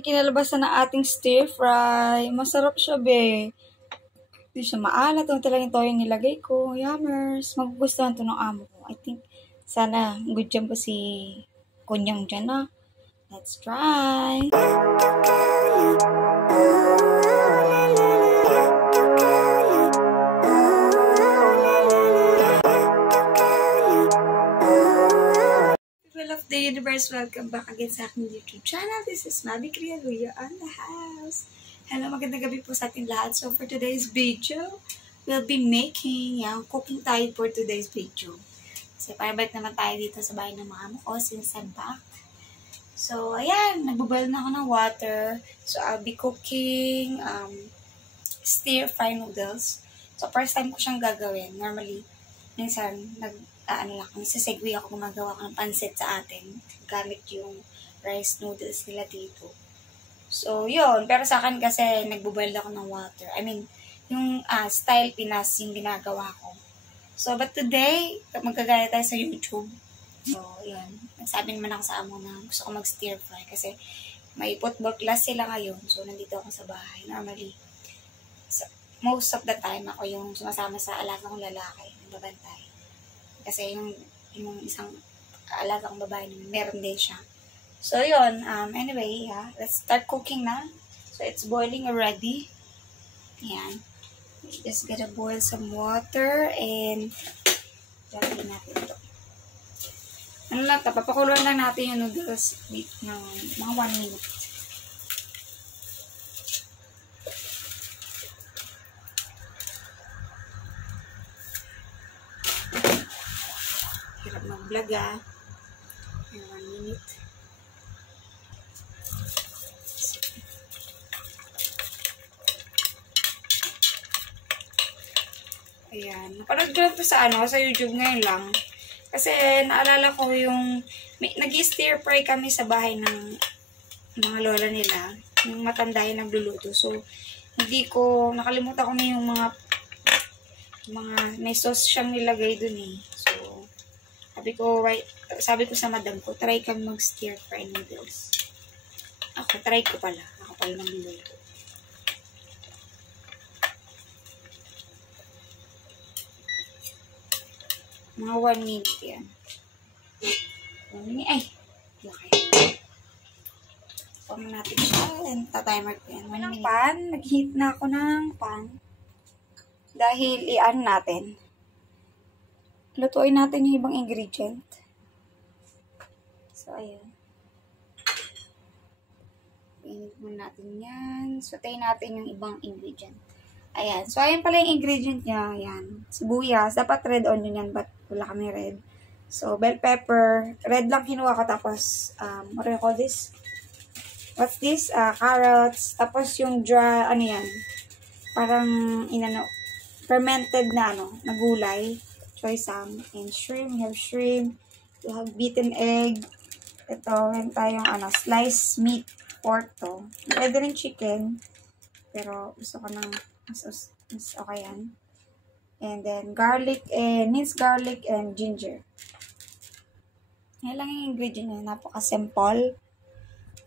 aking kinalabasan ng ating stir fry. Masarap siya, be. Hindi siya maalat. Ito talagang toyo yung nilagay ko. Yummers. Magugustuhan to ng amo ko. I think, sana, good job po si Kunyang dyan, na. Let's try. People of the universe, welcome back again sa aking YouTube channel. This is Mabi Crialuya on the house. Hello, magandang gabi po sa ating lahat. So for today's video, we'll be making cooking tayo for today's video. Kasi parabalik naman tayo dito sa bahay ng mga amo ko since I'm back. So ayan, nagboboil na ako ng water. So I'll be cooking stir fry noodles. So first time ko siyang gagawin. Normally, minsan nagsisegue ako gumagawa ko ng pansit sa atin gamit yung rice noodles nila dito. So, yun. Pero sa akin kasi, nagbuboil ako ng water. I mean, yung style Pinas yung ginagawa ko. So, but today, magkagaya tayo sa YouTube. So, yun. Nagsabi naman ako sa amo na gusto ko mag-stir fry kasi may football class sila ngayon. So, nandito ako sa bahay. Normally, so, most of the time, ako yung sumasama sa alaga kong lalaki, nagbabantay. Kasi yung isang alaga kong babae, meron din siya. So, yun. Anyway, let's start cooking na. So, it's boiling already. Ayan. Just gotta boil some water and lalagyan natin ito. Ano lang ito? Papakuluan lang natin yung noodles ng mga 1 minute. Hirap mag-vlog, 1 minute. Ayan. Napanood ko lang ito sa YouTube ngayon lang. Kasi naalala ko yung nag-stir fry kami sa bahay ng mga lola nila. Yung matanda yung nagluluto. So, nakalimutan ko na yung mga may sauce siyang nilagay dun eh. So, sabi ko sa madam ko, try kami mag-stir fry noodles. Ako pala nagluluto. Mga 1 minute yan. 1 minute. Ay! Okay. Pang natin siya. And tatimer ko yan. 1 minute. Pan. Nag-heat na ako ng pan. Dahil i-ano natin. Lutuin natin yung ibang ingredient. So, ayan. Init muna natin yan. Sautein natin yung ibang ingredient. Ayan. So, ayan pala yung ingredient niya. Ayan. Sibuyas. Dapat red onion yan, but wala kami red. So, bell pepper. Red lang kinuha ko. Tapos, what do you call this? What's this? Carrots. Tapos, yung dry, yan? Parang, fermented na, na gulay. Choy sam. And shrimp. We have shrimp. We have beaten egg. Ito, meron tayong, sliced meat. Pork to. Pwede rin chicken. Pero, gusto ko ng mas okay yan. And then, minced garlic and ginger. Yan lang yung ingredient niya. Napaka-simple.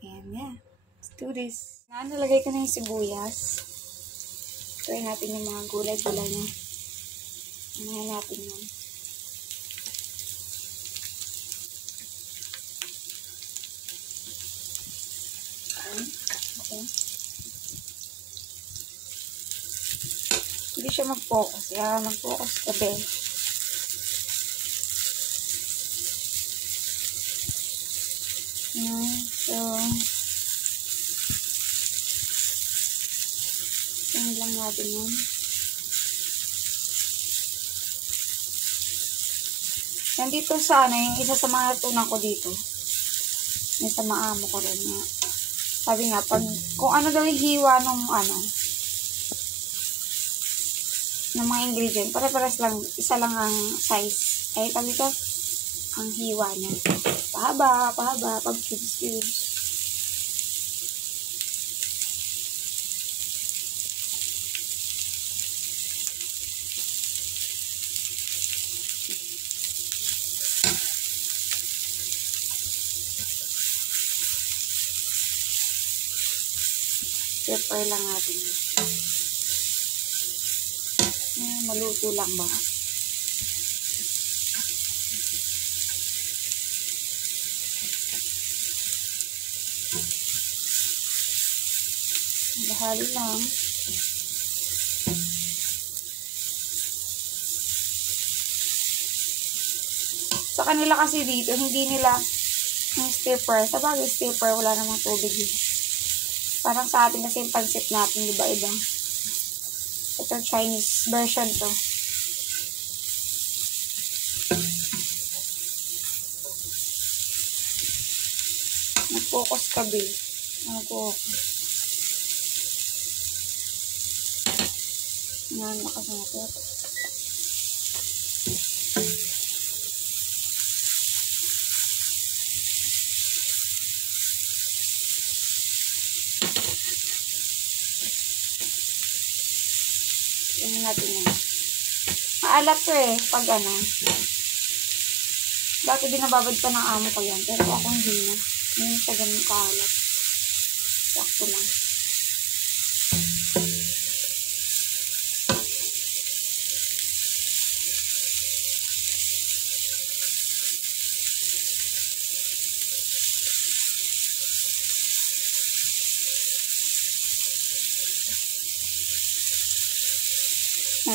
And yeah, let's do this. Nalagay ko na yung sibuyas. Try natin yung mga gulay-gulay niya. Ano natin yun. Okay. Hindi siya mag-focus. Kaya mag-focus gabi. So, yan lang natin yun. Nandito sa yung isa sa mga tunan ko dito. Yung sa maamo ko rin nga. Sabi nga, kung ano daw yung hiwa ng ng mga ingredient, pare-pares lang, isa lang ang size. Ay, sabi ko, ang hiwa niya. Pahaba, pag cubes. Stir fry lang natin. Maluto lang ba? Bahali lang. Sa kanila kasi dito, hindi nila yung stir fry. Sa bagay, stir fry, wala namang tubig yun. Parang sa atin kasi yung pancit natin, di ba iba? Ito, Chinese version to. Nag-focus ka, babe. Nag-focus. Yan, nakasangkot. Tingnan natin yan. Maalat to eh, pag ano. Dati binababad pa ng amo ko yan, pero ako hindi na. Ngayon sa ganun kaalat. Sakto lang.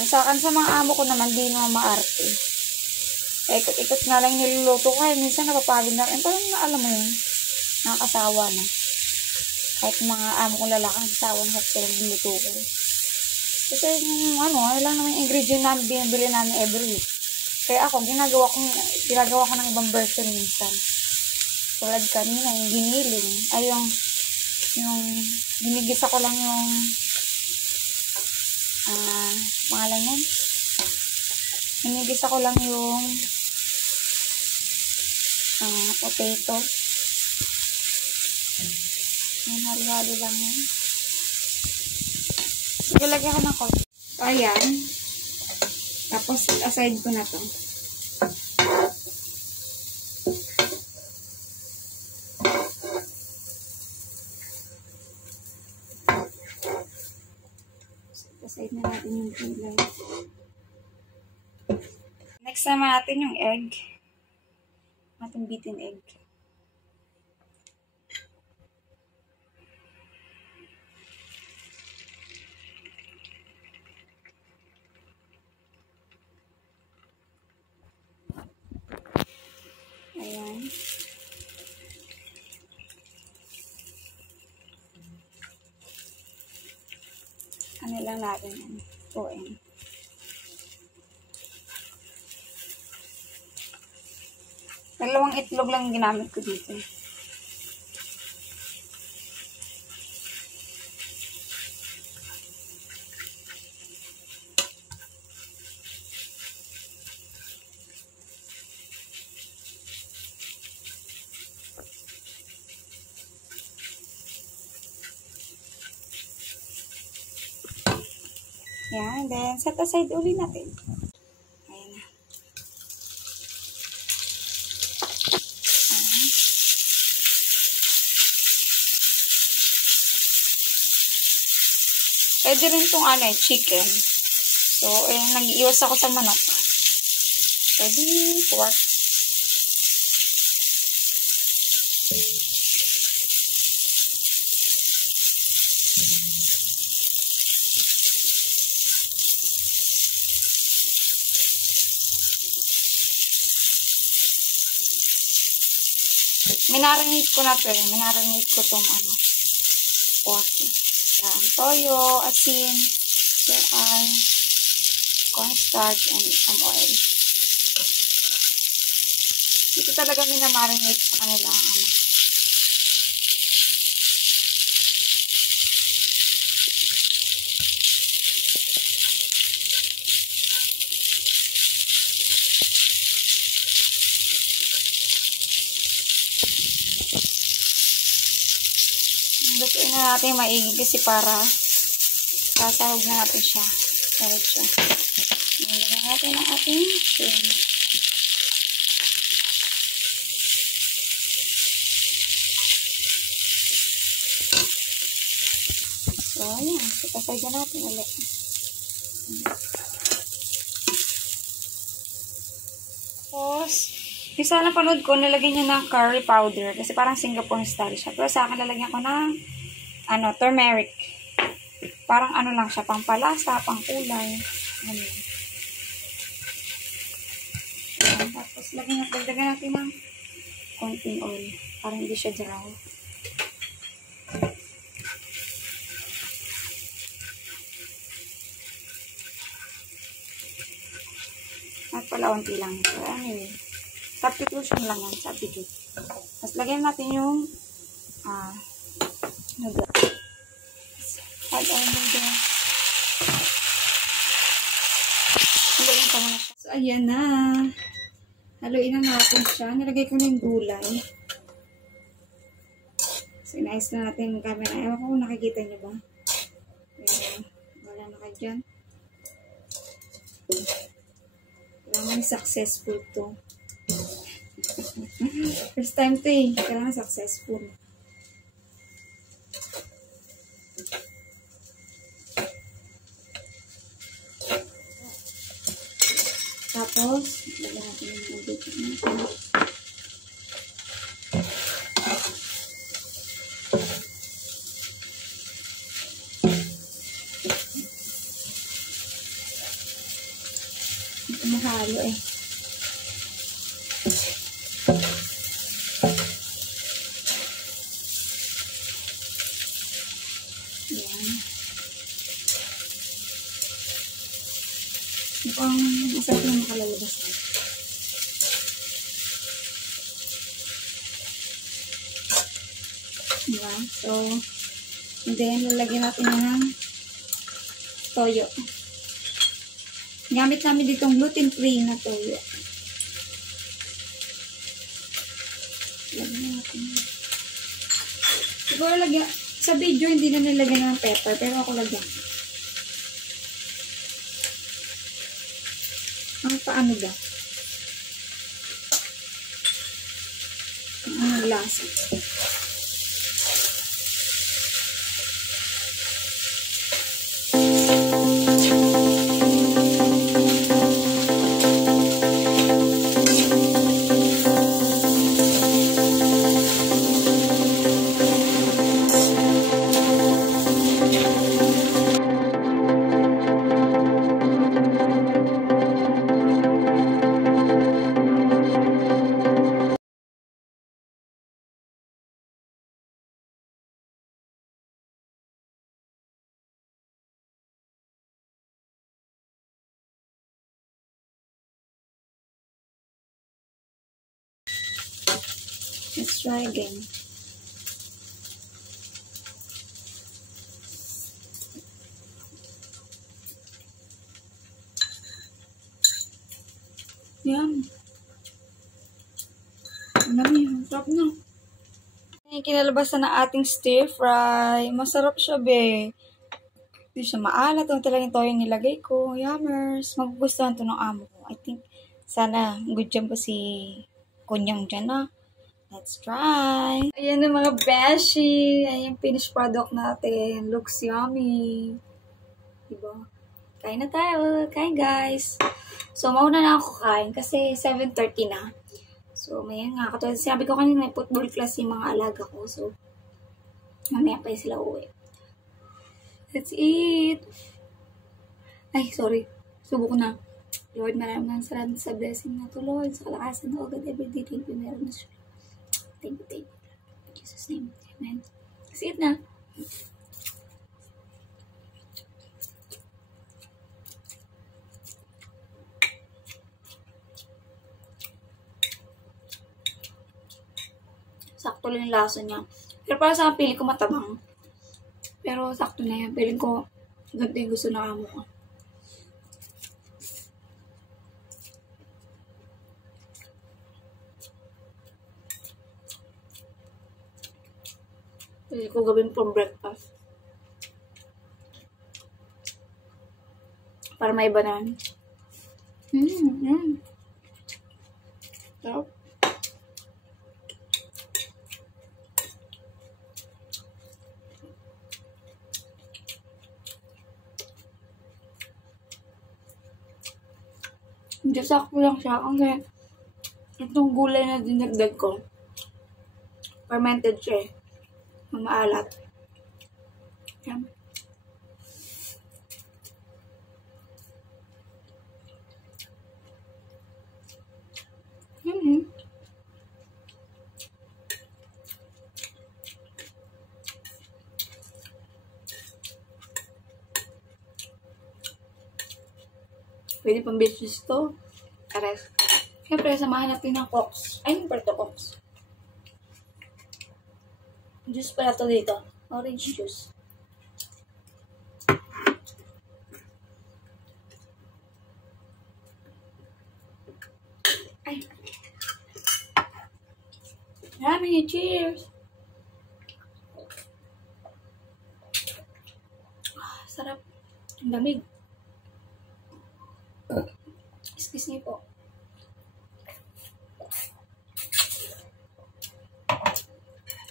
Sa akin, sa mga amo ko naman, di naman maarte. Ikot-ikot nga lang niluluto ko. Kaya minsan napapagod na rin. Parang alam mo yun, nakakasawa na. Kahit mga amo ko lalaki, nagsawa na sa niluluto ko. Kasi ano lang naman yung ingredient namin, binibili namin every week. Kaya ako, ginagawa ko ng ibang version minsan. Tulad kanina, yung giniling. Ay, yung ginigisa ko lang yung pangalan yan. Ginigisa ko lang yung potato. Yung halo-halo lang yan. Ilagay ko ng konti. Ayan. Tapos, aside ko na to. Aside na natin yung gulay. Next naman natin yung egg. Ating beaten egg. Ayan. Ano lang natin yan. Tuin. Dalawang itlog lang ginamit ko dito. Yan, then set aside uli natin. Ayan na. Ayan. Pwede rin itong chicken. So, nag-iwas ako sa manok. Pwede pork. Minarinate ko na ito eh. Minarinate ko itong pork. Yan, toyo, asin, sukan, cornstarch, and some oil. Dito talaga minamarinate sa kanila Lutuin na natin maigi kasi para sasahog na natin siya. Diretso. Nilagyan natin ang ating shrimp. So, ayan. Kasagyan natin ulit. Tapos, yung sa napanood ko, nilagyan niya ng curry powder. Kasi parang Singapore style siya. Pero sa akin, lalagyan ko ng, turmeric. Parang lang siya, pang palasa, pang kulay. Tapos, dagdagan natin ng konting oil. Para hindi siya dry. At pala, unti lang ito. Anyway, substitution lang yan. Substitute. Tapos, lagyan natin yung noodles. Add our noodles. Haluin ko muna siya. So, ayan na. Haluin na natin siya. Nilagay ko na yung gulay. So, inayos na natin yung camera. Ewan ko kung nakikita niyo ba. Pero, wala na kayo dyan. Kailangan successful to. First time to eh. Kailangan successful. Tapos, lagyan natin yung mga dito. Ito mahalo eh. Ayan. Mukhang masarap na makalalabas. Diba? So, and then, lalagyan natin ng toyo. Gamit namin ditong gluten-free na toyo. Lagyan natin. Siguro lagyan, sa video hindi na nilagyan ng pepper, pero ako lagyan. Ang paano ba? Ang lasa. Let's try again. Yan. Sarap na. Kinalabasan na ating stir fry. Masarap siya, be. Hindi siya maalat. Ito talagang toyo yung nilagay ko. Yummers. Magugustuhan to ng amo ko. I think, sana, good job pa si Kunyang dyan, na. Let's try. Ayan na mga beshi. Ayan finished product natin. Looks yummy. Diba? Kain na tayo. Kain, guys. So, mauna na ako kain kasi 7:30 na. So, may nga. Katulad sabi ko kanina, may football class yung mga alaga ko. So, mamaya pa sila uwi. Let's eat. Ay, sorry. Subok na. Lord, maraming salamat sa blessing na to, Lord. Sa kalakasan na agad everyday. Thank you, meron na siya. Thank you. In Jesus' name. Amen. Let's eat na. Sakto lang yung lasa niya. Pero para sa pili ko matabang. Pero sakto na yan. Piling ko ganito yung gusto na amo ko. Pili ko gawin for breakfast. Para may iba naman. Sarap. Hindi, sakto lang siya. Kasi itong gulay na dinagdag ko, fermented siya eh. Maalat. Yan. Pwede pang business to. Ares. Siyempre, samahan natin ng Cox. Ay, yung Puerto Cox. Juice pala to dito. Orange juice. Ay. Yummy! Cheers! Sarap. Ang lamig. Excuse me po.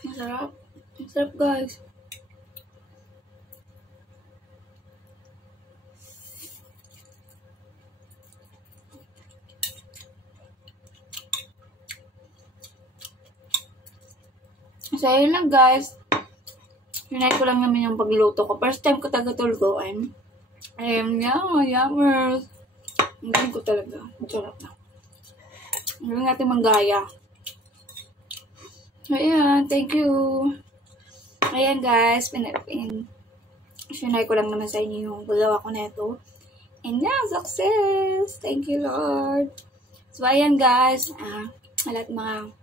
Masarap. Masarap, guys. So, ayun lang, guys. Hinay ko lang naman yung pagluto ko. First time ko taga-tulgoan. Ayun, yummers. Ang galing ko talaga. Ang sarap na. Ang galing natin manggaya. Ayan, thank you. Ayan, guys. Sinay ko lang naman sa inyo yung paggawa ko na ito. And yeah, success! Thank you, Lord. So, ayan, guys. Lahat mga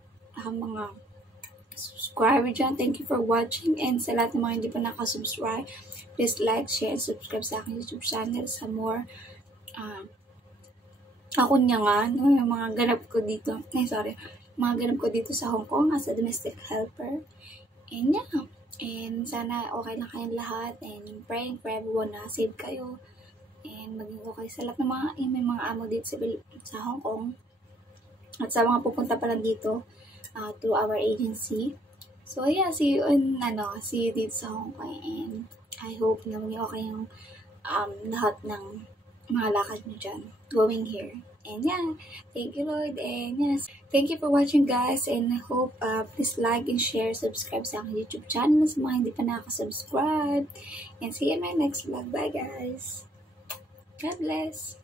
subscriber dyan. Thank you for watching. And sa lahat ng mga hindi pa nakasubscribe, please like, share, and subscribe sa aking YouTube channel sa more ako niya nga, no, yung mga ganap ko dito. Mga ganap ko dito sa Hong Kong as a domestic helper. And yeah. And sana okay lang kayong lahat. And praying for everyone na safe kayo. And maging okay sa lahat ng may mga amo dito sa Hong Kong. At sa mga pupunta pa lang dito through our agency. So yeah, see you dito sa Hong Kong. And I hope na maging okay yung lahat ng mga lakad nyo dyan going here. And yeah, thank you, Lord. And yes, thank you for watching, guys. And I hope please like and share, subscribe sa aking YouTube channel sa mga hindi pa nakasubscribe. And see you in my next vlog. Bye, guys. God bless.